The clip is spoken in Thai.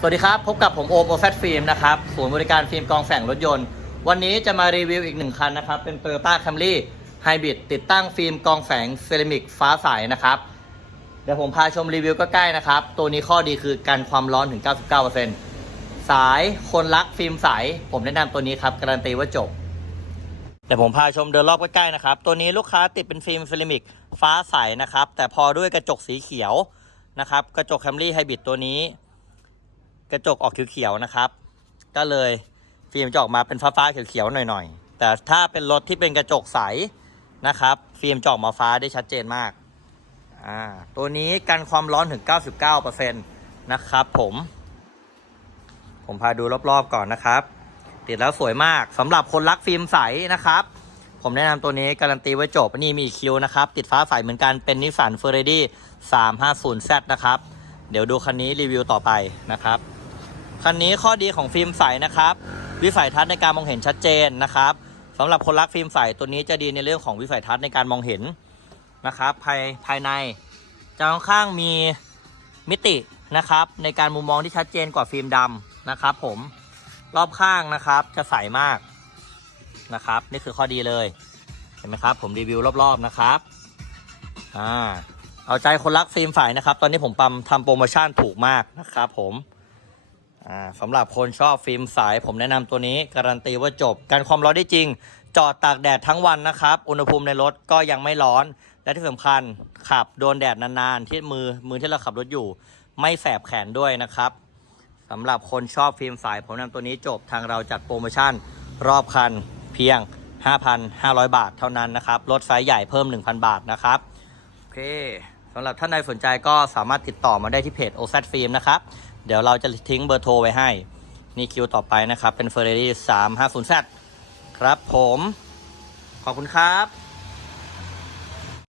สวัสดีครับ พบกับผมโอมโอแฟตฟิล์มนะครับศูนย์บริการฟิล์มกองแสงรถยนต์ วันนี้จะมารีวิวอีกหนึ่งคันนะครับ เป็น Toyota Camry Hybrid ติดตั้งฟิล์มกองแสงเซรามิกฟ้าใสนะครับ เดี๋ยวผมพาชมรีวิวใกล้ๆนะครับ ตัวนี้ข้อดีคือกันความร้อนถึง 99%สายคนรักฟิล์มใส ผมแนะนำตัวนี้ครับ การันตีว่าจบ เดี๋ยวผมพาชมเดินรอบใกล้ๆนะครับ ตัวนี้ลูกค้าติดเป็นฟิล์มเซรามิกฟ้าใสนะครับ แต่พอด้วยกระจกสีเขียวนะครับ กระจก Camry Hybrid ตัวนี้ กระจกออกเขียวๆนะครับ ก็เลยฟิล์มจะออกมาเป็นฟ้าๆเขียวๆหน่อยๆ แต่ถ้าเป็นรถที่เป็นกระจกใสนะครับ ฟิล์มจะออกมาฟ้าได้ชัดเจนมากอ่าตัวนี้กันความร้อนถึง 99%นะครับผมผมพาดูรอบๆก่อนนะครับ ติดแล้วสวยมากสำหรับคนรักฟิล์มใสนะครับ ผมแนะนำตัวนี้การันตีไว้จบนี่มีคิวนะครับ ติดฟ้าใสเหมือนกันเป็นนิสสันเฟอร์เรดี้ 350Z นะครับ เดี๋ยวดูคันนี้รีวิวต่อไปนะครับ คันนี้ข้อดีของฟิล์มใสนะครับ วิสัยทัศน์ในการมองเห็นชัดเจนนะครับสำหรับคนรักฟิล์มใสตัวนี้จะดีในเรื่องของวิสัยทัศน์ในการมองเห็นนะครับ ภายภายในจะค่อนข้างมีมิตินะครับ ในการมุมมองที่ชัดเจนกว่าฟิล์มดำนะครับ ผมรอบข้างนะครับจะใสมากนะครับ นี่คือข้อดีเลยเห็นไหมครับ ผมรีวิวรอบๆนะครับอ่าเอาใจคนรักฟิล์มใสนะครับ ตอนนี้ผมปั๊มทำโปรโมชั่นถูกมากนะครับ ผม สำหรับคนชอบฟิล์มใสผมแนะนำตัวนี้ การันตีว่าจบกันความร้อนได้จริง จอดตากแดดทั้งวันนะครับ อุณหภูมิในรถก็ยังไม่ร้อน และที่สำคัญขับโดนแดดนานๆ ที่มือมือที่เราขับรถอยู่ ไม่แสบแขนด้วยนะครับสำหรับคนชอบฟิล์มใสผมนำตัวนี้จบทางเราจัดโปรโมชั่น รอบคันเพียง 5,500 บาทเท่านั้นนะครับรถไซส์ใหญ่เพิ่ม 1,000 บาทนะครับโอเคสำหรับท่านใดสนใจก็สามารถติดต่อมาได้ที่เพจ o z Film นะครับ เดี๋ยวเราจะทิ้งเบอร์โทรไว้ให้ นี่คิวต่อไปนะครับ เป็น Ferrari 350Z ครับผม ขอบคุณครับ